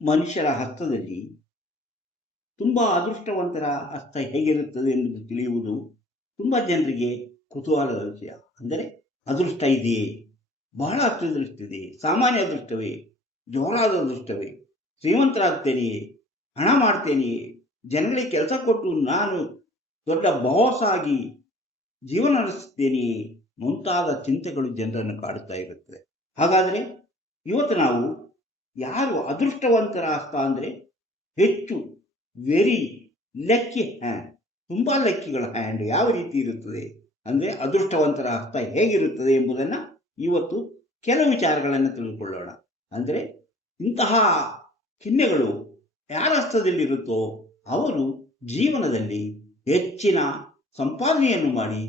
ಮನುಷ್ಯರ ಹಸ್ತದಲ್ಲಿ ತುಂಬ ಅದೃಷ್ಟವಂತರ ಹಸ್ತ ಹೇಗಿರುತ್ತದೆ ಎಂಬುದು ತಿಳಿಯುವುದು ತುಂಬ ಜನರಿಗೆ ಕುತೂಹಲದ ವಿಷಯ. ಅಂದರೆ ಅದೃಷ್ಟ ಇದೆಯೇ? ಬಹಳ ಅದೃಷ್ಟವಿದೆ, ಸಾಮಾನ್ಯ ಅದೃಷ್ಟವೇ, ಜೋರಾದ ಅದೃಷ್ಟವೇ, ಶ್ರೀಮಂತರಾಗ್ತೇನೆಯೇ, ಹಣ ಮಾಡ್ತೇನೆಯೇ, ಜನಗಳಿಗೆ ಕೆಲಸ ಕೊಟ್ಟು ನಾನು ದೊಡ್ಡ ಬಾಸ್ ಆಗಿ ಜೀವನ ನಡೆಸುತ್ತೇನೆಯೇ ಮುಂತಾದ ಚಿಂತೆಗಳು ಜನರನ್ನು ಕಾಡುತ್ತಾ ಇರುತ್ತದೆ. ಹಾಗಾದರೆ ಇವತ್ತು ನಾವು ಯಾರು ಅದೃಷ್ಟವಂತರ ಹಸ್ತ ಅಂದರೆ ಹೆಚ್ಚು ವೆರಿ ಲಕ್ಕಿ ಹ್ಯಾಂಡ್, ತುಂಬ ಲಕ್ಕಿಗಳ ಹ್ಯಾಂಡ್ ಯಾವ ರೀತಿ ಇರುತ್ತದೆ, ಅಂದರೆ ಅದೃಷ್ಟವಂತರ ಹಸ್ತ ಹೇಗಿರುತ್ತದೆ ಎಂಬುದನ್ನು ಇವತ್ತು ಕೆಲವು ವಿಚಾರಗಳನ್ನು ತಿಳಿದುಕೊಳ್ಳೋಣ. ಅಂದರೆ ಇಂತಹ ಚಿಹ್ನೆಗಳು ಯಾರ ಹಸ್ತದಲ್ಲಿರುತ್ತೋ ಅವರು ಜೀವನದಲ್ಲಿ ಹೆಚ್ಚಿನ ಸಂಪಾದನೆಯನ್ನು ಮಾಡಿ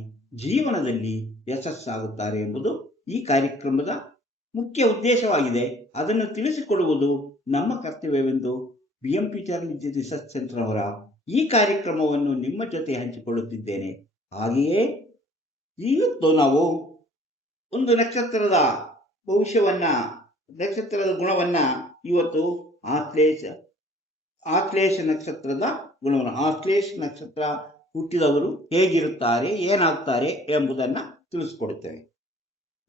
ಜೀವನದಲ್ಲಿ ಯಶಸ್ಸಾಗುತ್ತಾರೆ ಎಂಬುದು ಈ ಕಾರ್ಯಕ್ರಮದ ಮುಖ್ಯ ಉದ್ದೇಶವಾಗಿದೆ. ಅದನ್ನು ತಿಳಿಸಿಕೊಡುವುದು ನಮ್ಮ ಕರ್ತವ್ಯವೆಂದು BMP ಚಾಲೆಂಜ್ ರಿಸರ್ಚ್ ಸೆಂಟರ್ ಅವರ ಈ ಕಾರ್ಯಕ್ರಮವನ್ನು ನಿಮ್ಮ ಜೊತೆ ಹಂಚಿಕೊಳ್ಳುತ್ತಿದ್ದೇನೆ. ಹಾಗೆಯೇ ಇವತ್ತು ನಾವು ಒಂದು ನಕ್ಷತ್ರದ ಭವಿಷ್ಯವನ್ನ, ನಕ್ಷತ್ರದ ಗುಣವನ್ನ ಇವತ್ತು ಆಶ್ಲೇಷ ನಕ್ಷತ್ರದ ಗುಣವನ್ನು, ಆಶ್ಲೇಷ ನಕ್ಷತ್ರ ಹುಟ್ಟಿದವರು ಹೇಗಿರುತ್ತಾರೆ, ಏನಾಗ್ತಾರೆ ಎಂಬುದನ್ನು ತಿಳಿಸಿಕೊಡುತ್ತೇವೆ.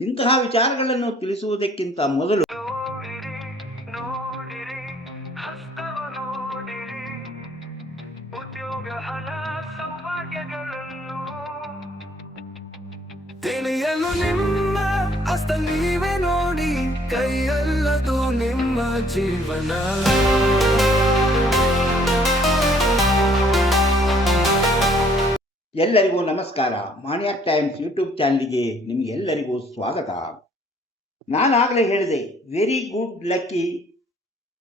ಇಂತಹ ವಿಚಾರಗಳನ್ನು ತಿಳಿಸುವುದಕ್ಕಿಂತ ಮೊದಲು ತಿಳಿಯಲು ನಿಮ್ಮ ಹಸ್ತ ನೀವೇ ನೋಡಿ, ಕೈಯಲ್ಲದು ನಿಮ್ಮ ಜೀವನ. ಎಲ್ಲರಿಗೂ ನಮಸ್ಕಾರ. ಮಾಣಿಯಾಕ್ ಟೈಮ್ಸ್ ಯೂಟ್ಯೂಬ್ ಚಾನಲ್ಗೆ ನಿಮಗೆಲ್ಲರಿಗೂ ಸ್ವಾಗತ. ನಾನಾಗಲೇ ಹೇಳಿದೆ ವೆರಿ ಗುಡ್ ಲಕ್ಕಿ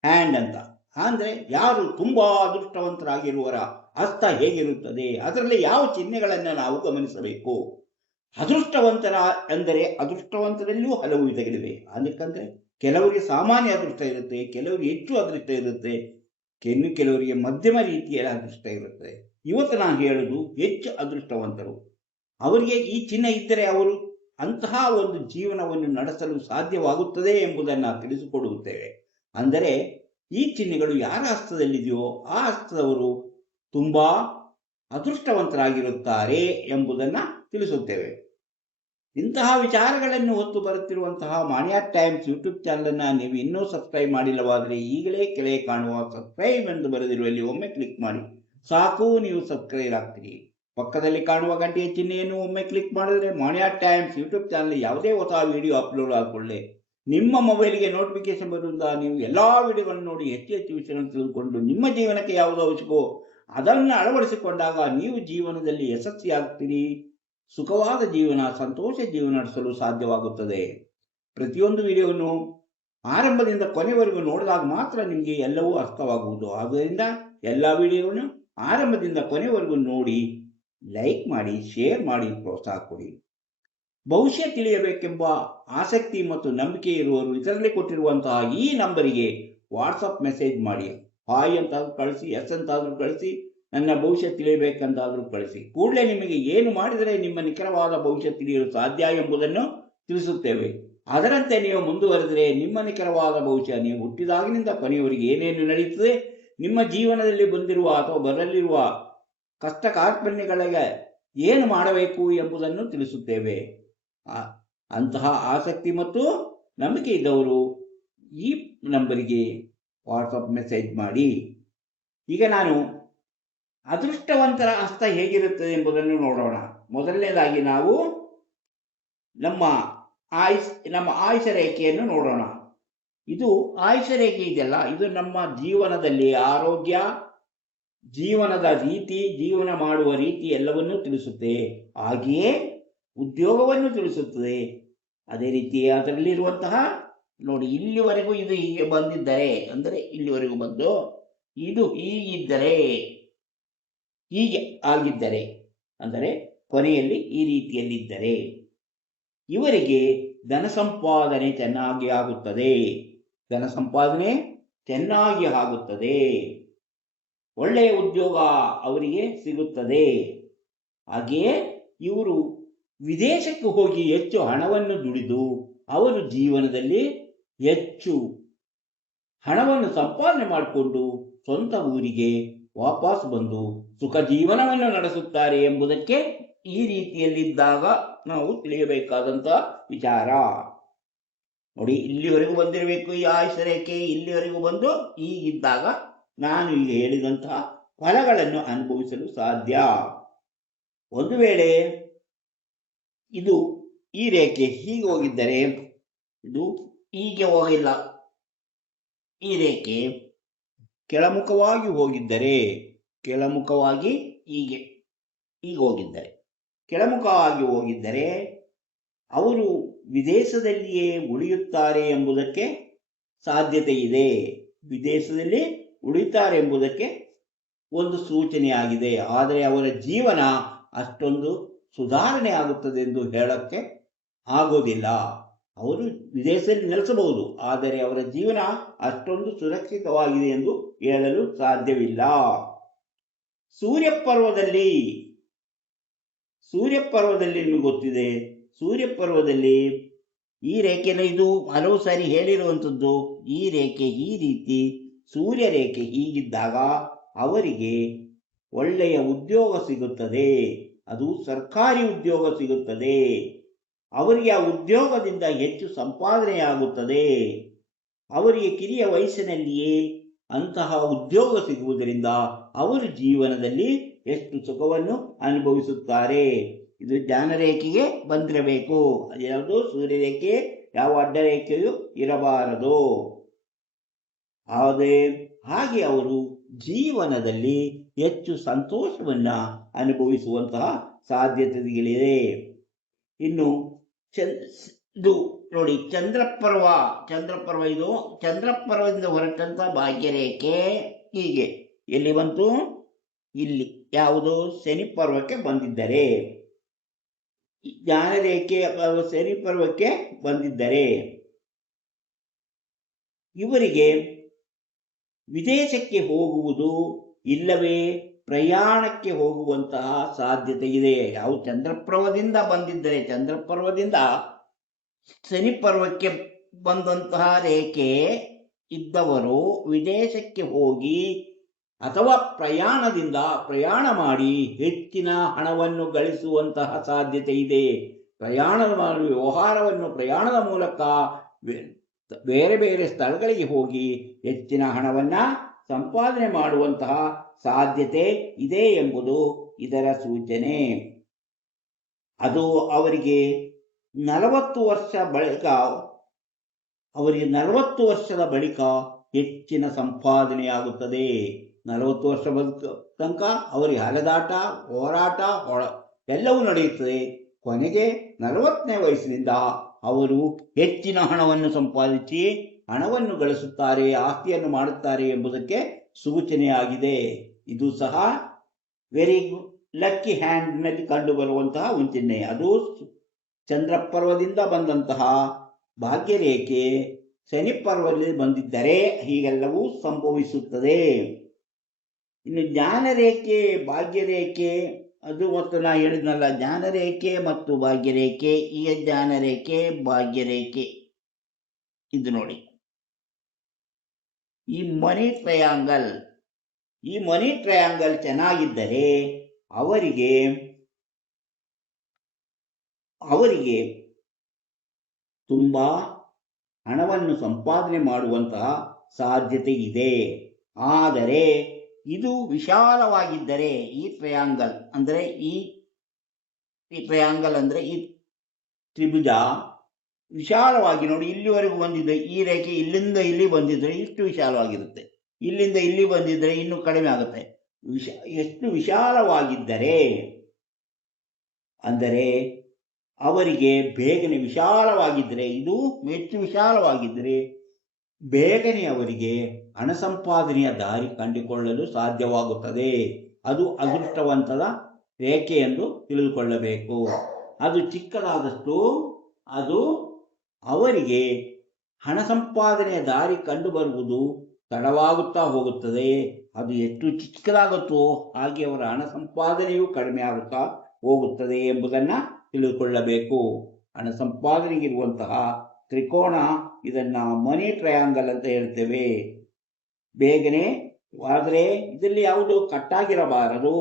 ಹ್ಯಾಂಡ್ ಅಂತ. ಅಂದರೆ ಯಾರು ತುಂಬ ಅದೃಷ್ಟವಂತರಾಗಿರುವವರ ಹಸ್ತ ಹೇಗಿರುತ್ತದೆ, ಅದರಲ್ಲಿ ಯಾವ ಚಿಹ್ನೆಗಳನ್ನು ನಾವು ಗಮನಿಸಬೇಕು. ಅದೃಷ್ಟವಂತರ ಎಂದರೆ ಅದೃಷ್ಟವಂತರಲ್ಲಿಯೂ ಹಲವು ವಿಧಗಳಿವೆ. ಅದಕ್ಕಂದರೆ ಕೆಲವರಿಗೆ ಸಾಮಾನ್ಯ ಅದೃಷ್ಟ ಇರುತ್ತೆ, ಕೆಲವರಿಗೆ ಹೆಚ್ಚು ಅದೃಷ್ಟ ಇರುತ್ತೆ, ಕೆಲವರಿಗೆ ಮಧ್ಯಮ ರೀತಿಯ ಅದೃಷ್ಟ ಇರುತ್ತೆ. ಇವತ್ತು ನಾನು ಹೇಳುವುದು ಹೆಚ್ಚು ಅದೃಷ್ಟವಂತರು. ಅವರಿಗೆ ಈ ಚಿಹ್ನೆ ಇದ್ದರೆ ಅವರು ಅಂತಹ ಒಂದು ಜೀವನವನ್ನು ನಡೆಸಲು ಸಾಧ್ಯವಾಗುತ್ತದೆ ಎಂಬುದನ್ನು ತಿಳಿಸಿಕೊಡುತ್ತೇವೆ. ಅಂದರೆ ಈ ಚಿಹ್ನೆಗಳು ಯಾರ ಹಸ್ತದಲ್ಲಿದೆಯೋ ಆ ಹಸ್ತದವರು ತುಂಬ ಅದೃಷ್ಟವಂತರಾಗಿರುತ್ತಾರೆ ಎಂಬುದನ್ನು ತಿಳಿಸುತ್ತೇವೆ. ಇಂತಹ ವಿಚಾರಗಳನ್ನು ಹೊತ್ತು ಬರುತ್ತಿರುವಂತಹ ಮಾಣಿಯಾಕ್ ಟೈಮ್ಸ್ ಯೂಟ್ಯೂಬ್ ಚಾನಲನ್ನು ನೀವು ಇನ್ನೂ ಸಬ್ಸ್ಕ್ರೈಬ್ ಮಾಡಿಲ್ಲವಾದರೆ ಈಗಲೇ ಕೆಳಗೆ ಕಾಣುವ ಸಬ್ಸ್ಕ್ರೈಬ್ ಎಂದು ಬರೆದಿರುವಲ್ಲಿ ಒಮ್ಮೆ ಕ್ಲಿಕ್ ಮಾಡಿ ಸಾಕು, ನೀವು ಸಬ್ಸ್ಕ್ರೈಬ್ ಆಗ್ತೀರಿ. ಪಕ್ಕದಲ್ಲಿ ಕಾಣುವ ಗಂಟೆಯ ಚಿಹ್ನೆಯನ್ನು ಒಮ್ಮೆ ಕ್ಲಿಕ್ ಮಾಡಿದ್ರೆ ಮಾಣಿಯಾಕ್ ಟೈಮ್ಸ್ ಯೂಟ್ಯೂಬ್ ಚಾನಲ್ ಯಾವುದೇ ಹೊಸ ವಿಡಿಯೋ ಅಪ್ಲೋಡ್ ಆಗಿಕೊಳ್ಳೆ ನಿಮ್ಮ ಮೊಬೈಲ್ಗೆ ನೋಟಿಫಿಕೇಶನ್ ಬರುವುದರಿಂದ ನೀವು ಎಲ್ಲ ವಿಡಿಯೋಗಳನ್ನು ನೋಡಿ ಹೆಚ್ಚು ಹೆಚ್ಚು ವಿಷಯಗಳನ್ನು ತಿಳಿದುಕೊಂಡು ನಿಮ್ಮ ಜೀವನಕ್ಕೆ ಯಾವುದು ಅವಶ್ಯಕವೋ ಅದನ್ನು ಅಳವಡಿಸಿಕೊಂಡಾಗ ನೀವು ಜೀವನದಲ್ಲಿ ಯಶಸ್ವಿಯಾಗ್ತೀರಿ. ಸುಖವಾದ ಜೀವನ, ಸಂತೋಷ ಜೀವನ ನಡೆಸಲು ಸಾಧ್ಯವಾಗುತ್ತದೆ. ಪ್ರತಿಯೊಂದು ವಿಡಿಯೋವನ್ನು ಆರಂಭದಿಂದ ಕೊನೆವರೆಗೂ ನೋಡಿದಾಗ ಮಾತ್ರ ನಿಮಗೆ ಎಲ್ಲವೂ ಅರ್ಥವಾಗುವುದು. ಆದ್ದರಿಂದ ಎಲ್ಲ ವಿಡಿಯೋವನ್ನು ಆರಂಭದಿಂದ ಕೊನೆವರೆಗೂ ನೋಡಿ, ಲೈಕ್ ಮಾಡಿ, ಶೇರ್ ಮಾಡಿ, ಪ್ರೋತ್ಸಾಹ ಕೊಡಿ. ಭವಿಷ್ಯ ತಿಳಿಯಬೇಕೆಂಬ ಆಸಕ್ತಿ ಮತ್ತು ನಂಬಿಕೆ ಇರುವವರು ಇದರಲ್ಲಿ ಕೊಟ್ಟಿರುವಂತಹ ಈ ನಂಬರಿಗೆ ವಾಟ್ಸಪ್ ಮೆಸೇಜ್ ಮಾಡಿ. ಹಾಯ್ ಅಂತಾದರೂ ಕಳಿಸಿ, ಎಸ್ ಅಂತಾದರೂ ಕಳಿಸಿ, ನನ್ನ ಭವಿಷ್ಯ ತಿಳಿಯಬೇಕಂತಾದರೂ ಕಳಿಸಿ. ಕೂಡಲೇ ನಿಮಗೆ ಏನು ಮಾಡಿದರೆ ನಿಮ್ಮ ನಿಖರವಾದ ಭವಿಷ್ಯ ತಿಳಿಯಲು ಸಾಧ್ಯ ಎಂಬುದನ್ನು ತಿಳಿಸುತ್ತೇವೆ. ಅದರಂತೆ ನೀವು ಮುಂದುವರೆದರೆ ನಿಮ್ಮ ನಿಖರವಾದ ಭವಿಷ್ಯ, ನೀವು ಹುಟ್ಟಿದಾಗಿನಿಂದ ಕೊನೆಯವರೆಗೆ ಏನೇನು ನಡೆಯುತ್ತದೆ, ನಿಮ್ಮ ಜೀವನದಲ್ಲಿ ಬಂದಿರುವ ಅಥವಾ ಬರಲಿರುವ ಕಷ್ಟ ಕಾರ್ಪಣ್ಯಗಳಿಗೆ ಏನು ಮಾಡಬೇಕು ಎಂಬುದನ್ನು ತಿಳಿಸುತ್ತೇವೆ. ಅಂತಹ ಆಸಕ್ತಿ ಮತ್ತು ನಂಬಿಕೆ ಇದ್ದವರು ಈ ನಂಬರಿಗೆ ವಾಟ್ಸಪ್ ಮೆಸೇಜ್ ಮಾಡಿ. ಈಗ ನಾನು ಅದೃಷ್ಟವಂತರ ಹಸ್ತ ಹೇಗಿರುತ್ತದೆ ಎಂಬುದನ್ನು ನೋಡೋಣ. ಮೊದಲನೇದಾಗಿ ನಾವು ನಮ್ಮ ಆಯುಷ ರೇಖೆಯನ್ನು ನೋಡೋಣ. ಇದು ಆಯುಷ ರೇಖೆ ಇದೆಯಲ್ಲ, ಇದು ನಮ್ಮ ಜೀವನದಲ್ಲಿ ಆರೋಗ್ಯ, ಜೀವನದ ರೀತಿ, ಜೀವನ ಮಾಡುವ ರೀತಿ ಎಲ್ಲವನ್ನೂ ತಿಳಿಸುತ್ತೆ. ಹಾಗೆಯೇ ಉದ್ಯೋಗವನ್ನು ತಿಳಿಸುತ್ತದೆ. ಅದೇ ರೀತಿ ಅದರಲ್ಲಿರುವಂತಹ ನೋಡಿ, ಇಲ್ಲಿವರೆಗೂ ಇದು ಹೀಗೆ ಬಂದಿದ್ದರೆ, ಅಂದರೆ ಇಲ್ಲಿವರೆಗೂ ಬಂದು ಇದು ಹೀಗಿದ್ದರೆ, ಹೀಗೆ ಆಗಿದ್ದರೆ, ಅಂದರೆ ಕೊನೆಯಲ್ಲಿ ಈ ರೀತಿಯಲ್ಲಿದ್ದರೆ ಇವರಿಗೆ ಧನ ಸಂಪಾದನೆ ಚೆನ್ನಾಗಿ ಆಗುತ್ತದೆ. ಧನ ಸಂಪಾದನೆ ಚೆನ್ನಾಗಿ ಆಗುತ್ತದೆ. ಒಳ್ಳೆಯ ಉದ್ಯೋಗ ಅವರಿಗೆ ಸಿಗುತ್ತದೆ. ಹಾಗೆಯೇ ಇವರು ವಿದೇಶಕ್ಕೆ ಹೋಗಿ ಹೆಚ್ಚು ಹಣವನ್ನು ದುಡಿದು ಅವರು ಜೀವನದಲ್ಲಿ ಹೆಚ್ಚು ಹಣವನ್ನು ಸಂಪಾದನೆ ಮಾಡಿಕೊಂಡು ಸ್ವಂತ ಊರಿಗೆ ವಾಪಸ್ ಬಂದು ಸುಖ ಜೀವನವನ್ನು ನಡೆಸುತ್ತಾರೆ ಎಂಬುದಕ್ಕೆ ಈ ರೀತಿಯಲ್ಲಿದ್ದಾಗ ನಾವು ತಿಳಿಯಬೇಕಾದಂಥ ವಿಚಾರ. ನೋಡಿ, ಇಲ್ಲಿವರೆಗೂ ಬಂದಿರಬೇಕು ಈ ಆಯುಷ ರೇಖೆ. ಇಲ್ಲಿವರೆಗೂ ಬಂದು ಈಗಿದ್ದಾಗ ನಾನು ಈಗ ಹೇಳಿದಂತಹ ಫಲಗಳನ್ನು ಅನುಭವಿಸಲು ಸಾಧ್ಯ. ಒಂದು ವೇಳೆ ಇದು ಈ ರೇಖೆ ಹೀಗೆ ಹೋಗಿದ್ದರೆ, ಇದು ಹೀಗೆ ಹೋಗಿಲ್ಲ, ಈ ರೇಖೆ ಕೆಳಮುಖವಾಗಿ ಹೋಗಿದ್ದರೆ, ಕೆಳಮುಖವಾಗಿ ಹೀಗೆ ಹೋಗಿದ್ದರೆ, ಕೆಳಮುಖವಾಗಿ ಹೋಗಿದ್ದರೆ ಅವರು ವಿದೇಶದಲ್ಲಿಯೇ ಉಳಿಯುತ್ತಾರೆ ಎಂಬುದಕ್ಕೆ ಸಾಧ್ಯತೆ ಇದೆ. ವಿದೇಶದಲ್ಲಿ ಉಳಿಯುತ್ತಾರೆ ಎಂಬುದಕ್ಕೆ ಒಂದು ಸೂಚನೆಯಾಗಿದೆ. ಆದರೆ ಅವರ ಜೀವನ ಅಷ್ಟೊಂದು ಸುಧಾರಣೆ ಆಗುತ್ತದೆ ಎಂದು ಹೇಳಕ್ಕೆ ಆಗೋದಿಲ್ಲ. ಅವರು ವಿದೇಶದಲ್ಲಿ ನೆಲೆಸಬಹುದು, ಆದರೆ ಅವರ ಜೀವನ ಅಷ್ಟೊಂದು ಸುರಕ್ಷಿತವಾಗಿದೆ ಎಂದು ಹೇಳಲು ಸಾಧ್ಯವಿಲ್ಲ. ಸೂರ್ಯಪರ್ವದಲ್ಲಿ ನಿಮಗೆ ಗೊತ್ತಿದೆ, ಸೂರ್ಯಪರ್ವದಲ್ಲಿ ಈ ರೇಖೆನ ಇದು ಹಲವು ಸಾರಿ ಹೇಳಿರುವಂಥದ್ದು. ಈ ರೇಖೆ ಈ ರೀತಿ ಸೂರ್ಯ ರೇಖೆ ಹೀಗಿದ್ದಾಗ ಅವರಿಗೆ ಒಳ್ಳೆಯ ಉದ್ಯೋಗ ಸಿಗುತ್ತದೆ. ಅದು ಸರ್ಕಾರಿ ಉದ್ಯೋಗ ಸಿಗುತ್ತದೆ. ಅವರಿಗೆ ಆ ಉದ್ಯೋಗದಿಂದ ಹೆಚ್ಚು ಸಂಪಾದನೆಯಾಗುತ್ತದೆ. ಅವರಿಗೆ ಕಿರಿಯ ವಯಸ್ಸಿನಲ್ಲಿಯೇ ಅಂತಹ ಉದ್ಯೋಗ ಸಿಗುವುದರಿಂದ ಅವರು ಜೀವನದಲ್ಲಿ ಎಷ್ಟು ಸುಖವನ್ನು ಅನುಭವಿಸುತ್ತಾರೆ. ಇದು ಜ್ಞಾನರೇಖೆಗೆ ಬಂದಿರಬೇಕು. ಅದ್ಯಾವುದು ಸೂರ್ಯರೇಖೆ, ಯಾವ ಅಡ್ಡರೇಖೆಯೂ ಇರಬಾರದು. ಹಾಗೆ ಅವರು ಜೀವನದಲ್ಲಿ ಹೆಚ್ಚು ಸಂತೋಷವನ್ನ ಅನುಭವಿಸುವಂತಹ ಸಾಧ್ಯತೆಗಳಿದೆ. ಇನ್ನು ಇದು ನೋಡಿ, ಚಂದ್ರಪರ್ವ ಇದು ಚಂದ್ರಪರ್ವದಿಂದ ಹೊರಟಂತ ಭಾಗ್ಯರೇಖೆ ಹೀಗೆ ಎಲ್ಲಿ ಬಂತು? ಇಲ್ಲಿ ಯಾವುದು ಶನಿ ಪರ್ವಕ್ಕೆ ಬಂದಿದ್ದರೆ, ಜ್ಞಾನರೇಖೆ ಶನಿ ಪರ್ವಕ್ಕೆ ಬಂದಿದ್ದರೆ ಇವರಿಗೆ ವಿದೇಶಕ್ಕೆ ಹೋಗುವುದು ಇಲ್ಲವೇ ಪ್ರಯಾಣಕ್ಕೆ ಹೋಗುವಂತಹ ಸಾಧ್ಯತೆ ಇದೆ. ಯಾವ ಚಂದ್ರಪರ್ವದಿಂದ ಬಂದಿದ್ದರೆ, ಚಂದ್ರಪರ್ವದಿಂದ ಶನಿ ಪರ್ವಕ್ಕೆ ಬಂದಂತಹ ರೇಖೆ ಇದ್ದವರು ವಿದೇಶಕ್ಕೆ ಹೋಗಿ ಅಥವಾ ಪ್ರಯಾಣ ಮಾಡಿ ಹೆಚ್ಚಿನ ಹಣವನ್ನು ಗಳಿಸುವಂತಹ ಸಾಧ್ಯತೆ ಇದೆ. ವ್ಯವಹಾರವನ್ನು ಪ್ರಯಾಣದ ಮೂಲಕ ಬೇರೆ ಬೇರೆ ಸ್ಥಳಗಳಿಗೆ ಹೋಗಿ ಹೆಚ್ಚಿನ ಹಣವನ್ನ ಸಂಪಾದನೆ ಮಾಡುವಂತಹ ಸಾಧ್ಯತೆ ಇದೆ ಎಂಬುದು ಇದರ ಸೂಚನೆ. ಅದು ಅವರಿಗೆ 40 ವರ್ಷದ ಬಳಿಕ ಹೆಚ್ಚಿನ ಸಂಪಾದನೆಯಾಗುತ್ತದೆ. 40 ವರ್ಷ ತನಕ ಅವರಿಗೆ ಅಲೆದಾಟ, ಹೋರಾಟ ಎಲ್ಲವೂ ನಡೆಯುತ್ತದೆ. ಕೊನೆಗೆ 40ನೇ ವಯಸ್ಸಿನಿಂದ ಅವರು ಹೆಚ್ಚಿನ ಹಣವನ್ನು ಸಂಪಾದಿಸಿ ಹಣವನ್ನು ಗಳಿಸುತ್ತಾರೆ, ಆಸ್ತಿಯನ್ನು ಮಾಡುತ್ತಾರೆ ಎಂಬುದಕ್ಕೆ ಸೂಚನೆಯಾಗಿದೆ. ಇದು ಸಹ ವೆರಿ ಲಕ್ಕಿ ಹ್ಯಾಂಡ್ನಲ್ಲಿ ಕಂಡುಬರುವಂತಹ ಒಂದು ಚಿಹ್ನೆ. ಅದು ಚಂದ್ರಪರ್ವದಿಂದ ಬಂದಂತಹ ಭಾಗ್ಯರೇಖೆ ಶನಿ ಪರ್ವದಲ್ಲಿ ಬಂದಿದ್ದರೆ ಹೀಗೆಲ್ಲವೂ ಸಂಭವಿಸುತ್ತದೆ. ಇನ್ನು ಜ್ಞಾನರೇಖೆ, ಭಾಗ್ಯರೇಖೆ, ಅದು ಮತ್ತು ನಾ ಹೇಳಿದ್ನಲ್ಲ, ಜ್ಞಾನರೇಖೆ ಮತ್ತು ಭಾಗ್ಯರೇಖೆ. ಈಗ ಜ್ಞಾನರೇಖೆ, ಭಾಗ್ಯರೇಖೆ ಇದು ನೋಡಿ, ಈ ಮನಿ ಟ್ರಯಾಂಗಲ್ ಚೆನ್ನಾಗಿದ್ದರೆ ಅವರಿಗೆ ತುಂಬಾ ಹಣವನ್ನು ಸಂಪಾದನೆ ಮಾಡುವಂತಹ ಸಾಧ್ಯತೆ ಇದೆ. ಆದರೆ ಇದು ವಿಶಾಲವಾಗಿದ್ದರೆ, ಈ ಟ್ರಯಾಂಗಲ್ ಅಂದರೆ ಈ ತ್ರಿಭುಜ ವಿಶಾಲವಾಗಿ ನೋಡಿ, ಇಲ್ಲಿವರೆಗೂ ಬಂದಿದೆ ಈ ರೇಖೆ, ಇಲ್ಲಿಂದ ಇಲ್ಲಿ ಬಂದಿದ್ರೆ ಇಷ್ಟು ವಿಶಾಲವಾಗಿರುತ್ತೆ, ಇಲ್ಲಿಂದ ಇಲ್ಲಿ ಬಂದಿದ್ರೆ ಇನ್ನೂ ಕಡಿಮೆ ಆಗುತ್ತೆ. ಎಷ್ಟು ವಿಶಾಲವಾಗಿದ್ದರೆ ಅಂದರೆ ಅವರಿಗೆ ಬೇಗನೆ ವಿಶಾಲವಾಗಿದ್ದರೆ, ಇದು ಹೆಚ್ಚು ವಿಶಾಲವಾಗಿದ್ದರೆ ಬೇಗನೆ ಅವರಿಗೆ ಹಣ ಸಂಪಾದನೆಯ ದಾರಿ ಕಂಡುಕೊಳ್ಳಲು ಸಾಧ್ಯವಾಗುತ್ತದೆ. ಅದು ಅದೃಷ್ಟವಂತದ ರೇಖೆ ಎಂದು ತಿಳಿದುಕೊಳ್ಳಬೇಕು. ಅದು ಚಿಕ್ಕದಾದಷ್ಟು ಅದು ಅವರಿಗೆ ಹಣ ಸಂಪಾದನೆಯ ದಾರಿ ಕಂಡುಬರುವುದು ತಡವಾಗುತ್ತಾ ಹೋಗುತ್ತದೆ. ಅದು ಎಷ್ಟು ಚಿಕ್ಕದಾಗುತ್ತೋ ಹಾಗೆ ಅವರ ಹಣ ಸಂಪಾದನೆಯೂ ಕಡಿಮೆ ಆಗುತ್ತಾ ಹೋಗುತ್ತದೆ ಎಂಬುದನ್ನು ತಿಳಿದುಕೊಳ್ಳಬೇಕು. ಹಣ ಸಂಪಾದನೆಗಿರುವಂತಹ ತ್ರಿಕೋನ ಇದನ್ನ ಮನಿ ಟ್ರಯಾಂಗಲ್ ಅಂತ ಹೇಳ್ತೇವೆ. ಬೇಗನೆ ಆದರೆ ಇದರಲ್ಲಿ ಯಾವುದು ಕಟ್ಟಾಗಿರಬಾರದು.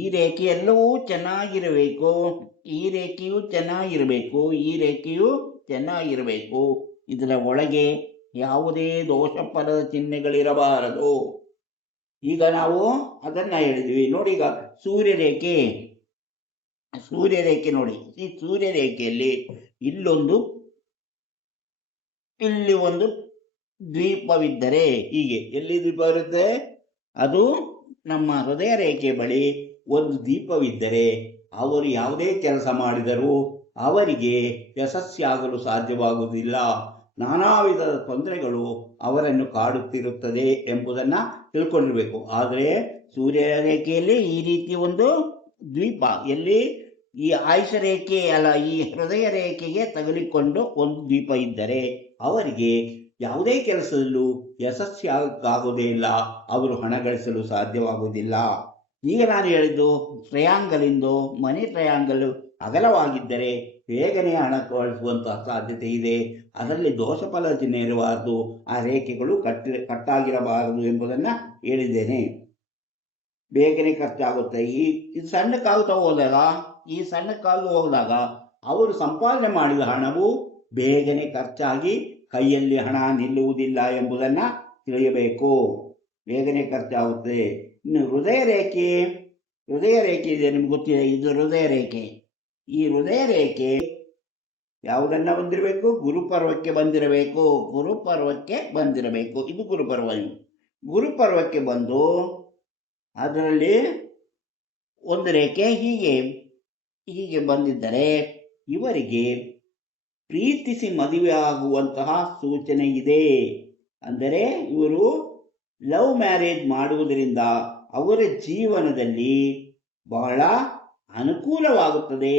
ಈ ರೇಖೆ ಎಲ್ಲವೂ ಚೆನ್ನಾಗಿರಬೇಕು, ಈ ರೇಖೆಯು ಚೆನ್ನಾಗಿರಬೇಕು, ಈ ರೇಖೆಯು ಚೆನ್ನಾಗಿರಬೇಕು. ಇದರ ಒಳಗೆ ಯಾವುದೇ ದೋಷ ಫಲದ ಚಿಹ್ನೆಗಳಿರಬಾರದು. ಈಗ ನಾವು ಅದನ್ನ ಹೇಳಿದ್ವಿ ನೋಡಿ. ಈಗ ಸೂರ್ಯರೇಖೆ ನೋಡಿ, ಈ ಸೂರ್ಯರೇಖೆಯಲ್ಲಿ ಇಲ್ಲಿ ಒಂದು ದ್ವೀಪವಿದ್ದರೆ ಹೀಗೆ ಎಲ್ಲಿ ದ್ವೀಪ ಇರುತ್ತೆ, ಅದು ನಮ್ಮ ಹೃದಯ ರೇಖೆ ಬಳಿ ಒಂದು ದ್ವೀಪವಿದ್ದರೆ ಅವರು ಯಾವುದೇ ಕೆಲಸ ಮಾಡಿದರೂ ಅವರಿಗೆ ಯಶಸ್ವಿಯಾಗಲು ಸಾಧ್ಯವಾಗುವುದಿಲ್ಲ. ನಾನಾ ವಿಧದ ತೊಂದರೆಗಳು ಅವರನ್ನು ಕಾಡುತ್ತಿರುತ್ತದೆ ಎಂಬುದನ್ನು ತಿಳ್ಕೊಂಡಿರಬೇಕು. ಆದರೆ ಸೂರ್ಯ ರೇಖೆಯಲ್ಲಿ ಈ ರೀತಿ ಒಂದು ದ್ವೀಪ ಎಲ್ಲಿ ಈ ಆಯುಷ ರೇಖೆ ಅಲ್ಲ, ಈ ಹೃದಯ ರೇಖೆಗೆ ತಗುಲಿಕೊಂಡು ಒಂದು ದ್ವೀಪ ಇದ್ದರೆ ಅವರಿಗೆ ಯಾವುದೇ ಕೆಲಸದಲ್ಲೂ ಯಶಸ್ವಿಯಾಗುವುದೇ ಇಲ್ಲ, ಅವರು ಹಣ ಗಳಿಸಲು ಸಾಧ್ಯವಾಗುವುದಿಲ್ಲ. ಈಗ ನಾನು ಹೇಳಿದ್ದು ಟ್ರಯಾಂಗಲ್ ಮನಿ ಟ್ರಯಾಂಗಲ್ ಅಗಲವಾಗಿದ್ದರೆ ಬೇಗನೆ ಹಣ ಗಳಿಸುವಂತಹ ಸಾಧ್ಯತೆ ಇದೆ. ಅದರಲ್ಲಿ ದೋಷ ಫಲ ಚಿಹ್ನೆ ಇರಬಾರದು, ಆ ರೇಖೆಗಳು ಕಟ್ಟಾಗಿರಬಾರದು ಎಂಬುದನ್ನು ಹೇಳಿದ್ದೇನೆ. ಬೇಗನೆ ಖರ್ಚಾಗುತ್ತೆ. ಈ ಸಣ್ಣ ಕಾಗುತ್ತಾ ಹೋದಾಗ, ಈ ಸಣ್ಣ ಕಾಲು ಹೋದಾಗ ಅವರು ಸಂಪಾದನೆ ಮಾಡಿದ ಹಣವು ಬೇಗನೆ ಖರ್ಚಾಗಿ ಕೈಯಲ್ಲಿ ಹಣ ನಿಲ್ಲುವುದಿಲ್ಲ ಎಂಬುದನ್ನು ತಿಳಿಯಬೇಕು. ಬೇಗನೆ ಖರ್ಚಾಗುತ್ತೆ. ಇನ್ನು ಹೃದಯ ರೇಖೆ ಇದೆ, ನಿಮ್ಗೆ ಗೊತ್ತಿದೆ, ಇದು ಹೃದಯ ರೇಖೆ. ಈ ಹೃದಯ ರೇಖೆ ಯಾವುದನ್ನ ಬಂದಿರಬೇಕು, ಗುರುಪರ್ವಕ್ಕೆ ಬಂದಿರಬೇಕು. ಇದು ಗುರುಪರ್ವಕ್ಕೆ ಬಂದು ಅದರಲ್ಲಿ ಒಂದು ರೇಖೆ ಹೀಗೆ ಬಂದಿದ್ದರೆ ಇವರಿಗೆ ಪ್ರೀತಿಸಿ ಮದುವೆ ಆಗುವಂತಹ ಸೂಚನೆ ಇದೆ. ಅಂದರೆ ಇವರು ಲವ್ ಮ್ಯಾರೇಜ್ ಮಾಡುವುದರಿಂದ ಅವರ ಜೀವನದಲ್ಲಿ ಬಹಳ ಅನುಕೂಲವಾಗುತ್ತದೆ.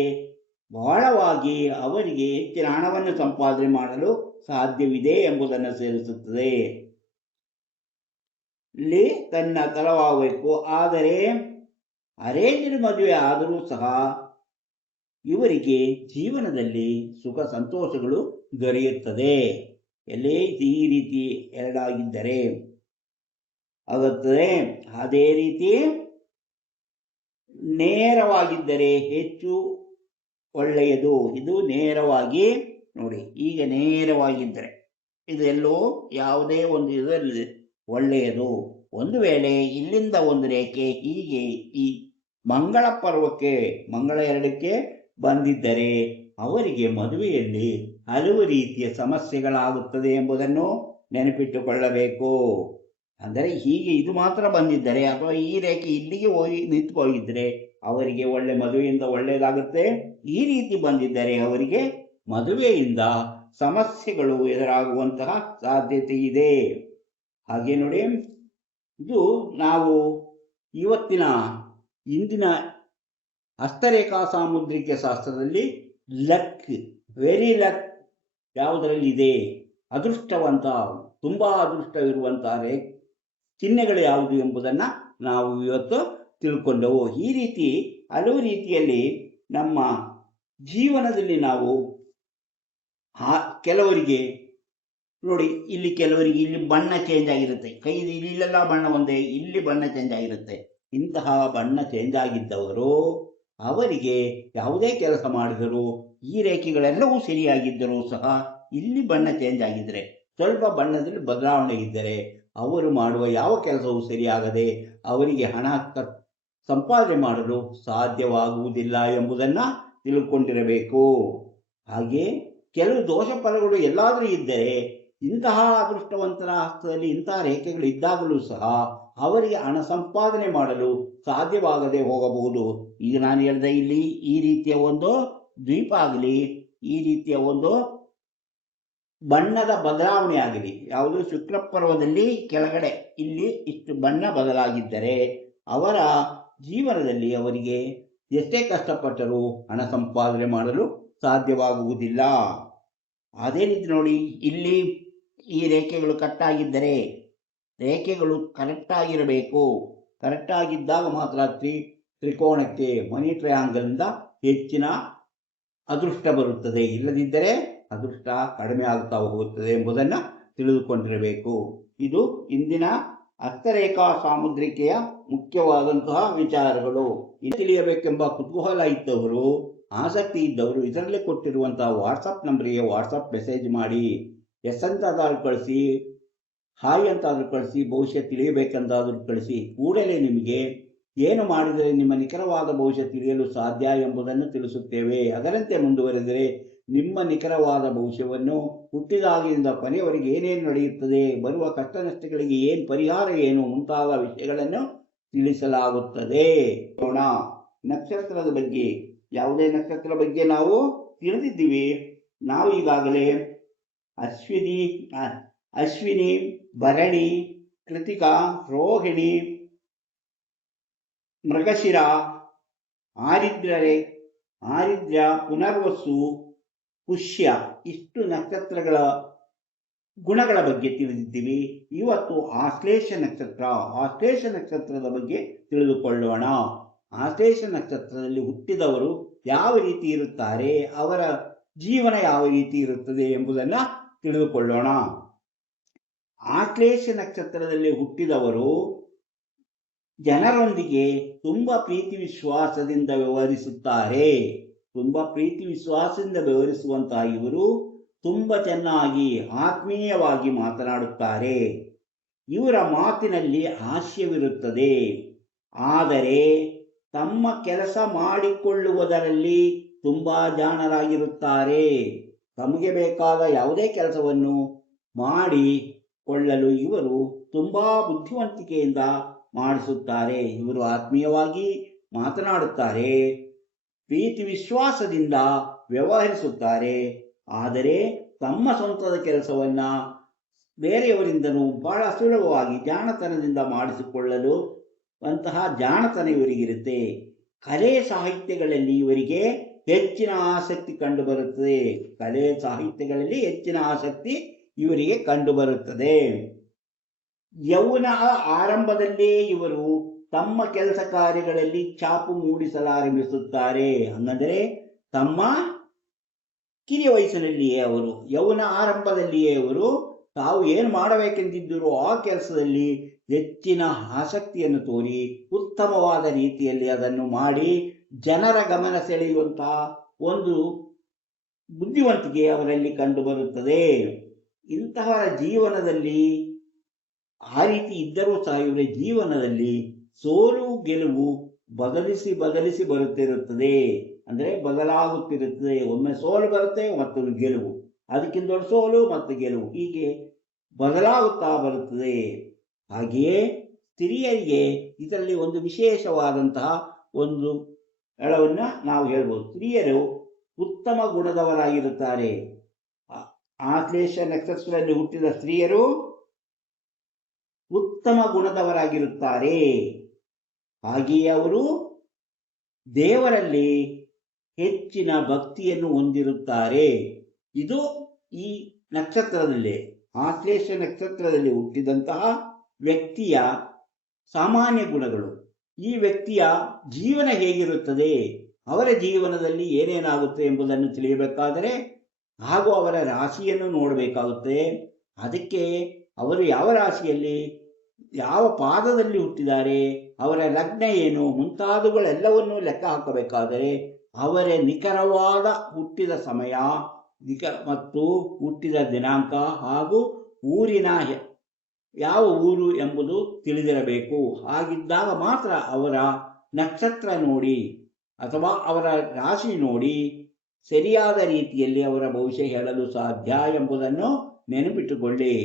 ಬಹಳವಾಗಿ ಅವರಿಗೆ ಹೆಚ್ಚಿನ ಹಣವನ್ನು ಸಂಪಾದನೆ ಮಾಡಲು ಸಾಧ್ಯವಿದೆ ಎಂಬುದನ್ನು ಸೇರಿಸುತ್ತದೆ. ಇಲ್ಲಿ ತನ್ನ ತಲವಾಗಬೇಕು. ಆದರೆ ಅರೇಂಜ್ಡ್ ಮದುವೆ ಆದರೂ ಸಹ ಇವರಿಗೆ ಜೀವನದಲ್ಲಿ ಸುಖ ಸಂತೋಷಗಳು ದೊರೆಯುತ್ತದೆ. ಎಲ್ಲಿ ಈ ರೀತಿ ಎರಡಾಗಿದ್ದರೆ ಆಗುತ್ತದೆ. ಅದೇ ರೀತಿ ನೇರವಾಗಿದ್ದರೆ ಹೆಚ್ಚು ಒಳ್ಳೆಯದು. ಇದು ನೇರವಾಗಿ ನೋಡಿ, ಈಗ ನೇರವಾಗಿದ್ದರೆ ಇದು ಎಲ್ಲೋ ಯಾವುದೇ ಒಂದು ಇದರಲ್ಲಿ ಒಳ್ಳೆಯದು. ಒಂದು ವೇಳೆ ಇಲ್ಲಿಂದ ಒಂದು ರೇಖೆ ಹೀಗೆ ಈ ಮಂಗಳ ಎರಡಕ್ಕೆ ಬಂದಿದ್ದರೆ ಅವರಿಗೆ ಮದುವೆಯಲ್ಲಿ ಹಲವು ರೀತಿಯ ಸಮಸ್ಯೆಗಳಾಗುತ್ತದೆ ಎಂಬುದನ್ನು ನೆನಪಿಟ್ಟುಕೊಳ್ಳಬೇಕು. ಅಂದರೆ ಹೀಗೆ ಇದು ಮಾತ್ರ ಬಂದಿದ್ದರೆ ಅಥವಾ ಈ ರೇಖೆ ಇಲ್ಲಿಗೆ ನಿಂತು ಹೋಗಿದ್ದರೆ ಅವರಿಗೆ ಮದುವೆಯಿಂದ ಒಳ್ಳೆಯದಾಗುತ್ತೆ. ಈ ರೀತಿ ಬಂದಿದ್ದರೆ ಅವರಿಗೆ ಮದುವೆಯಿಂದ ಸಮಸ್ಯೆಗಳು ಎದುರಾಗುವಂತಹ ಸಾಧ್ಯತೆ ಇದೆ. ಹಾಗೆ ನೋಡಿ, ಇದು ನಾವು ಇಂದಿನ ಹಸ್ತರೇಖಾ ಸಾಮುದ್ರಿಕ ಶಾಸ್ತ್ರದಲ್ಲಿ ವೆರಿ ಲಕ್ ಯಾವುದರಲ್ಲಿ ಇದೆ, ಅದೃಷ್ಟವಂತ, ತುಂಬಾ ಅದೃಷ್ಟವಿರುವಂತಹ ಚಿಹ್ನೆಗಳು ಯಾವುದು ಎಂಬುದನ್ನು ನಾವು ಇವತ್ತು ತಿಳ್ಕೊಂಡೆವು. ಈ ರೀತಿ ಹಲವು ರೀತಿಯಲ್ಲಿ ನಮ್ಮ ಜೀವನದಲ್ಲಿ ನಾವು ಕೆಲವರಿಗೆ ನೋಡಿ, ಕೆಲವರಿಗೆ ಇಲ್ಲಿ ಬಣ್ಣ ಚೇಂಜ್ ಆಗಿರುತ್ತೆ, ಕೈ ಇಲ್ಲೆಲ್ಲ ಬಣ್ಣ ಒಂದೇ, ಇಲ್ಲಿ ಬಣ್ಣ ಚೇಂಜ್ ಆಗಿರುತ್ತೆ. ಇಂತಹ ಬಣ್ಣ ಚೇಂಜ್ ಆಗಿದ್ದವರು ಅವರಿಗೆ ಯಾವುದೇ ಕೆಲಸ ಮಾಡಿದರೂ ಈ ರೇಖೆಗಳೆಲ್ಲವೂ ಸರಿಯಾಗಿದ್ದರೂ ಸಹ ಇಲ್ಲಿ ಬಣ್ಣ ಚೇಂಜ್ ಆಗಿದ್ದರೆ, ಸ್ವಲ್ಪ ಬಣ್ಣದಲ್ಲಿ ಬದಲಾವಣೆ ಇದ್ದರೆ ಅವರು ಮಾಡುವ ಯಾವ ಕೆಲಸವೂ ಸರಿಯಾಗದೆ ಅವರಿಗೆ ಹಣ ಸಂಪಾದನೆ ಮಾಡಲು ಸಾಧ್ಯವಾಗುವುದಿಲ್ಲ ಎಂಬುದನ್ನು ತಿಳ್ಕೊಂಡಿರಬೇಕು. ಹಾಗೆ ಕೆಲವು ದೋಷ ಫಲಗಳು ಎಲ್ಲಾದರೂ ಇದ್ದರೆ ಇಂತಹ ಅದೃಷ್ಟವಂತರ ಹಸ್ತದಲ್ಲಿ ಇಂತಹ ರೇಖೆಗಳು ಇದ್ದಾಗಲೂ ಸಹ ಅವರಿಗೆ ಹಣ ಸಂಪಾದನೆ ಮಾಡಲು ಸಾಧ್ಯವಾಗದೆ ಹೋಗಬಹುದು. ಈಗ ನಾನು ಹೇಳಿದ ಇಲ್ಲಿ ಈ ರೀತಿಯ ಒಂದು ದ್ವೀಪ ಆಗಲಿ, ಈ ರೀತಿಯ ಒಂದು ಬಣ್ಣದ ಬದಲಾವಣೆ ಆಗಲಿ, ಯಾವುದು ಶುಕ್ರಪರ್ವದಲ್ಲಿ ಕೆಳಗಡೆ ಇಲ್ಲಿ ಇಷ್ಟು ಬಣ್ಣ ಬದಲಾಗಿದ್ದರೆ ಅವರ ಜೀವನದಲ್ಲಿ ಅವರಿಗೆ ಎಷ್ಟೇ ಕಷ್ಟಪಟ್ಟರೂ ಹಣ ಸಂಪಾದನೆ ಮಾಡಲು ಸಾಧ್ಯವಾಗುವುದಿಲ್ಲ. ಅದೇ ರೀತಿ ನೋಡಿ, ಇಲ್ಲಿ ಈ ರೇಖೆಗಳು ಕಟ್ಟಾಗಿದ್ದರೆ ರೇಖೆಗಳು ಕರೆಕ್ಟಾಗಿರಬೇಕು. ಕರೆಕ್ಟಾಗಿದ್ದಾಗ ಮಾತ್ರ ತ್ರಿಕೋನಕ್ಕೆ ಮನಿ ಟ್ರಯಾಂಗಲ್ನಿಂದ ಹೆಚ್ಚಿನ ಅದೃಷ್ಟ ಬರುತ್ತದೆ. ಇಲ್ಲದಿದ್ದರೆ ಅದೃಷ್ಟ ಕಡಿಮೆ ಆಗ್ತಾ ಹೋಗುತ್ತದೆ ಎಂಬುದನ್ನು ತಿಳಿದುಕೊಂಡಿರಬೇಕು. ಇದು ಇಂದಿನ ಹಸ್ತರೇಖಾ ಸಾಮುದ್ರಿಕೆಯ ಮುಖ್ಯವಾದಂತಹ ವಿಚಾರಗಳು. ಇದು ತಿಳಿಯಬೇಕೆಂಬ ಕುತೂಹಲ ಇದ್ದವರು, ಆಸಕ್ತಿ ಇದ್ದವರು ಇದರಲ್ಲಿ ಕೊಟ್ಟಿರುವಂತಹ ವಾಟ್ಸಪ್ ನಂಬರಿಗೆ ವಾಟ್ಸಪ್ ಮೆಸೇಜ್ ಮಾಡಿ. ಎಸ್ ಅಂತಾದರೂ ಕಳಿಸಿ, ಹಾಯ್ ಅಂತಾದರೂ ಕಳಿಸಿ, ಭವಿಷ್ಯ ತಿಳಿಯಬೇಕಂತಾದರೂ ಕಳಿಸಿ. ಕೂಡಲೇ ನಿಮಗೆ ಏನು ಮಾಡಿದರೆ ನಿಮ್ಮ ನಿಖರವಾದ ಭವಿಷ್ಯ ತಿಳಿಯಲು ಸಾಧ್ಯ ಎಂಬುದನ್ನು ತಿಳಿಸುತ್ತೇವೆ. ಅದರಂತೆ ಮುಂದುವರೆದರೆ ನಿಮ್ಮ ನಿಖರವಾದ ಭವಿಷ್ಯವನ್ನು, ಹುಟ್ಟಿದಾಗಿನಿಂದ ಕೊನೆಯವರೆಗೆ ಏನೇನು ನಡೆಯುತ್ತದೆ, ಬರುವ ಕಷ್ಟ ನಷ್ಟಗಳಿಗೆ ಏನು ಪರಿಹಾರ, ಏನು ಮುಂತಾದ ವಿಷಯಗಳನ್ನು ತಿಳಿಸಲಾಗುತ್ತದೆ. ನಕ್ಷತ್ರದ ಬಗ್ಗೆ, ಯಾವುದೇ ನಕ್ಷತ್ರ ಬಗ್ಗೆ ನಾವು ತಿಳಿದಿದ್ದೀವಿ. ನಾವು ಈಗಾಗಲೇ ಅಶ್ವಿನಿ, ಭರಣಿ, ಕೃತಿಕಾ, ರೋಹಿಣಿ, ಮೃಗಶಿರ, ಆರಿದ್ರ, ಪುನರ್ವಸು, ಪುಷ್ಯ ಇಷ್ಟು ನಕ್ಷತ್ರಗಳ ಗುಣಗಳ ಬಗ್ಗೆ ತಿಳಿದಿದ್ದೀವಿ. ಇವತ್ತು ಆಶ್ಲೇಷ ನಕ್ಷತ್ರದ ಬಗ್ಗೆ ತಿಳಿದುಕೊಳ್ಳೋಣ. ಆಶ್ಲೇಷ ನಕ್ಷತ್ರದಲ್ಲಿ ಹುಟ್ಟಿದವರು ಯಾವ ರೀತಿ ಇರುತ್ತಾರೆ, ಅವರ ಜೀವನ ಯಾವ ರೀತಿ ಇರುತ್ತದೆ ಎಂಬುದನ್ನು ತಿಳಿದುಕೊಳ್ಳೋಣ. ಆಶ್ಲೇಷ ನಕ್ಷತ್ರದಲ್ಲಿ ಹುಟ್ಟಿದವರು ಜನರೊಂದಿಗೆ ತುಂಬ ಪ್ರೀತಿ ವಿಶ್ವಾಸದಿಂದ ವ್ಯವಹರಿಸುತ್ತಾರೆ. ವ್ಯವಹರಿಸುವಂತಹ ಇವರು ತುಂಬ ಚೆನ್ನಾಗಿ ಆತ್ಮೀಯವಾಗಿ ಮಾತನಾಡುತ್ತಾರೆ. ಇವರ ಮಾತಿನಲ್ಲಿ ಹಾಸ್ಯವಿರುತ್ತದೆ. ಆದರೆ ತಮ್ಮ ಕೆಲಸ ಮಾಡಿಕೊಳ್ಳುವುದರಲ್ಲಿ ತುಂಬ ಜಾಣರಾಗಿರುತ್ತಾರೆ. ತಮಗೆ ಬೇಕಾದ ಯಾವುದೇ ಕೆಲಸವನ್ನು ಮಾಡಿಕೊಳ್ಳಲು ಇವರು ತುಂಬ ಬುದ್ಧಿವಂತಿಕೆಯಿಂದ ಮಾಡಿಸುತ್ತಾರೆ. ಇವರು ಆತ್ಮೀಯವಾಗಿ ಮಾತನಾಡುತ್ತಾರೆ, ಪ್ರೀತಿ ವಿಶ್ವಾಸದಿಂದ ವ್ಯವಹರಿಸುತ್ತಾರೆ. ಆದರೆ ತಮ್ಮ ಸ್ವಂತದ ಕೆಲಸವನ್ನು ಬೇರೆಯವರಿಂದನೂ ಬಹಳ ಸುಲಭವಾಗಿ ಜಾಣತನದಿಂದ ಮಾಡಿಸಿಕೊಳ್ಳಲು ಅಂತಹ ಜಾಣತನ ಇವರಿಗಿರುತ್ತೆ. ಕಲೆ ಸಾಹಿತ್ಯಗಳಲ್ಲಿ ಇವರಿಗೆ ಹೆಚ್ಚಿನ ಆಸಕ್ತಿ ಕಂಡುಬರುತ್ತದೆ. ಯೌವನ ಆರಂಭದಲ್ಲೇ ಇವರು ತಮ್ಮ ಕೆಲಸ ಕಾರ್ಯಗಳಲ್ಲಿ ಛಾಪು ಮೂಡಿಸಲಾರಂಭಿಸುತ್ತಾರೆ. ಹಂಗಂದರೆ ತಮ್ಮ ಕಿರಿಯ ವಯಸ್ಸಿನಲ್ಲಿಯೇ ಅವರು, ಯೌವನ ಆರಂಭದಲ್ಲಿಯೇ ಅವರು ತಾವು ಏನು ಮಾಡಬೇಕೆಂದಿದ್ದರೂ ಆ ಕೆಲಸದಲ್ಲಿ ಹೆಚ್ಚಿನ ಆಸಕ್ತಿಯನ್ನು ತೋರಿ ಉತ್ತಮವಾದ ರೀತಿಯಲ್ಲಿ ಅದನ್ನು ಮಾಡಿ ಜನರ ಗಮನ ಸೆಳೆಯುವಂತಹ ಒಂದು ಬುದ್ಧಿವಂತಿಕೆ ಅವರಲ್ಲಿ ಕಂಡುಬರುತ್ತದೆ. ಇಂತಹವರ ಜೀವನದಲ್ಲಿ ಆ ರೀತಿ ಇದ್ದರೂ ಸಹ ಇವರ ಜೀವನದಲ್ಲಿ ಸೋಲು ಗೆಲುವು ಬದಲಿಸಿ ಬರುತ್ತಿರುತ್ತದೆ. ಅಂದರೆ ಬದಲಾಗುತ್ತಿರುತ್ತದೆ. ಒಮ್ಮೆ ಸೋಲು ಬರುತ್ತೆ, ಮತ್ತೊಂದು ಗೆಲುವು, ಅದಕ್ಕಿಂತ ದೊಡ್ಡ ಸೋಲು ಮತ್ತು ಗೆಲುವು, ಹೀಗೆ ಬದಲಾಗುತ್ತಾ ಬರುತ್ತದೆ. ಹಾಗೆಯೇ ಸ್ತ್ರೀಯರಿಗೆ ಇದರಲ್ಲಿ ಒಂದು ವಿಶೇಷವಾದಂತಹ ಒಂದು ಎಳವನ್ನು ನಾವು ಹೇಳ್ಬೋದು. ಸ್ತ್ರೀಯರು ಉತ್ತಮ ಗುಣದವರಾಗಿರುತ್ತಾರೆ. ಆಶ್ಲೇಷ ನಕ್ಷತ್ರದಲ್ಲಿ ಹುಟ್ಟಿದ ಸ್ತ್ರೀಯರು ಉತ್ತಮ ಗುಣದವರಾಗಿರುತ್ತಾರೆ. ಹಾಗೆಯೇ ಅವರು ದೇವರಲ್ಲಿ ಹೆಚ್ಚಿನ ಭಕ್ತಿಯನ್ನು ಹೊಂದಿರುತ್ತಾರೆ. ಇದು ಈ ನಕ್ಷತ್ರದಲ್ಲಿ, ಆಶ್ಲೇಷ ನಕ್ಷತ್ರದಲ್ಲಿ ಹುಟ್ಟಿದಂತಹ ವ್ಯಕ್ತಿಯ ಸಾಮಾನ್ಯ ಗುಣಗಳು. ಈ ವ್ಯಕ್ತಿಯ ಜೀವನ ಹೇಗಿರುತ್ತದೆ, ಅವರ ಜೀವನದಲ್ಲಿ ಏನೇನಾಗುತ್ತೆ ಎಂಬುದನ್ನು ತಿಳಿಯಬೇಕಾದರೆ ಹಾಗೂ ಅವರ ರಾಶಿಯನ್ನು ನೋಡಬೇಕಾಗುತ್ತೆ. ಅದಕ್ಕೆ ಅವರು ಯಾವ ರಾಶಿಯಲ್ಲಿ, ಯಾವ ಪಾದದಲ್ಲಿ ಹುಟ್ಟಿದ್ದಾರೆ, ಅವರ ಲಗ್ನ ಏನು ಮುಂತಾದವುಗಳೆಲ್ಲವನ್ನೂ ಲೆಕ್ಕ ಹಾಕಬೇಕಾದರೆ ಅವರ ನಿಖರವಾದ ಹುಟ್ಟಿದ ಸಮಯ ಮತ್ತು ಹುಟ್ಟಿದ ದಿನಾಂಕ ಹಾಗೂ ಊರಿನ ಯಾವ ಊರು ಎಂಬುದು ತಿಳಿದಿರಬೇಕು. ಹಾಗಿದ್ದಾಗ ಮಾತ್ರ ಅವರ ನಕ್ಷತ್ರ ನೋಡಿ ಅಥವಾ ಅವರ ರಾಶಿ ನೋಡಿ ಸರಿಯಾದ ರೀತಿಯಲ್ಲಿ ಅವರ ಭವಿಷ್ಯ ಹೇಳಲು ಸಾಧ್ಯ ಎಂಬುದನ್ನು ನೆನಪಿಟ್ಟುಕೊಳ್ಳಿ.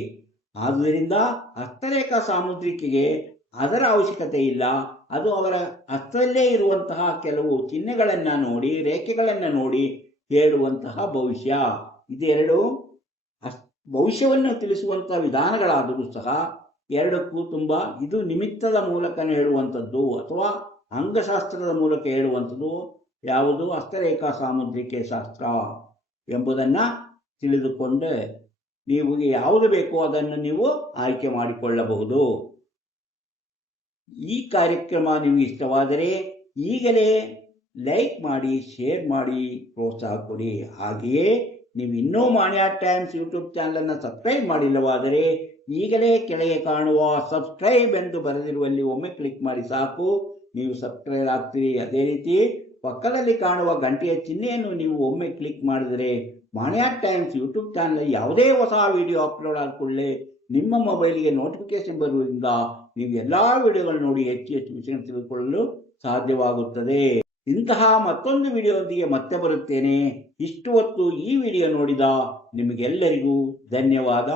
ಆದುದರಿಂದ ಹಸ್ತರೇಖಾ ಸಾಮುದ್ರಿಕೆಗೆ ಅದರ ಅವಶ್ಯಕತೆ ಇಲ್ಲ. ಅದು ಅವರ ಹಸ್ತದಲ್ಲೇ ಇರುವಂತಹ ಕೆಲವು ಚಿಹ್ನೆಗಳನ್ನು ನೋಡಿ, ರೇಖೆಗಳನ್ನು ನೋಡಿ ಹೇಳುವಂತಹ ಭವಿಷ್ಯ. ಇದೆರಡು ಭವಿಷ್ಯವನ್ನು ತಿಳಿಸುವಂತಹ ವಿಧಾನಗಳಾದರೂ ಸಹ ಎರಡಕ್ಕೂ ತುಂಬ ಇದು ನಿಮಿತ್ತದ ಮೂಲಕ ಹೇಳುವಂಥದ್ದು ಅಥವಾ ಅಂಗಶಾಸ್ತ್ರದ ಮೂಲಕ ಹೇಳುವಂಥದ್ದು ಯಾವುದು ಹಸ್ತರೇಖಾ ಸಾಮುದ್ರಿಕೆ ಶಾಸ್ತ್ರ ಎಂಬುದನ್ನು ತಿಳಿದುಕೊಂಡೆ ನೀವು ಯಾವುದು ಬೇಕೋ ಅದನ್ನು ನೀವು ಆಯ್ಕೆ ಮಾಡಿಕೊಳ್ಳಬಹುದು. ಈ ಕಾರ್ಯಕ್ರಮ ನಿಮಗೆ ಇಷ್ಟವಾದರೆ ಈಗಲೇ ಲೈಕ್ ಮಾಡಿ, ಶೇರ್ ಮಾಡಿ, ಪ್ರೋತ್ಸಾಹ ಕೊಡಿ. ಹಾಗೆಯೇ ನೀವು ಇನ್ನೂ ಮಾಣಿಯಾ ಟೈಮ್ಸ್ ಯೂಟ್ಯೂಬ್ ಚಾನಲನ್ನು ಸಬ್ಸ್ಕ್ರೈಬ್ ಮಾಡಿಲ್ಲವಾದರೆ ಈಗಲೇ ಕೆಳಗೆ ಕಾಣುವ ಸಬ್ಸ್ಕ್ರೈಬ್ ಎಂದು ಬರೆದಿರುವಲ್ಲಿ ಒಮ್ಮೆ ಕ್ಲಿಕ್ ಮಾಡಿ ಸಾಕು, ನೀವು ಸಬ್ಸ್ಕ್ರೈಬ್ ಆಗ್ತೀರಿ. ಅದೇ ರೀತಿ ಪಕ್ಕದಲ್ಲಿ ಕಾಣುವ ಗಂಟೆಯ ಚಿಹ್ನೆಯನ್ನು ನೀವು ಒಮ್ಮೆ ಕ್ಲಿಕ್ ಮಾಡಿದರೆ ಮಾಣಿಯಾ ಟೈಮ್ಸ್ ಯೂಟ್ಯೂಬ್ ಚಾನಲ್ ಯಾವುದೇ ಹೊಸ ವಿಡಿಯೋ ಅಪ್ಲೋಡ್ ಆದ ಕೂಡಲೇ ನಿಮ್ಮ ಮೊಬೈಲಿಗೆ ನೋಟಿಫಿಕೇಶನ್ ಬರುವುದರಿಂದ ನೀವು ಎಲ್ಲ ವಿಡಿಯೋಗಳು ನೋಡಿ ಹೆಚ್ಚು ವಿಷಯ ತಿಳಿದುಕೊಳ್ಳಲು ಸಾಧ್ಯವಾಗುತ್ತದೆ. ಇಂತಹ ಮತ್ತೊಂದು ವಿಡಿಯೋದೊಂದಿಗೆ ಮತ್ತೆ ಬರುತ್ತೇನೆ. ಇಷ್ಟು ಹೊತ್ತು ಈ ವಿಡಿಯೋ ನೋಡಿದ ನಿಮಗೆಲ್ಲರಿಗೂ ಧನ್ಯವಾದ.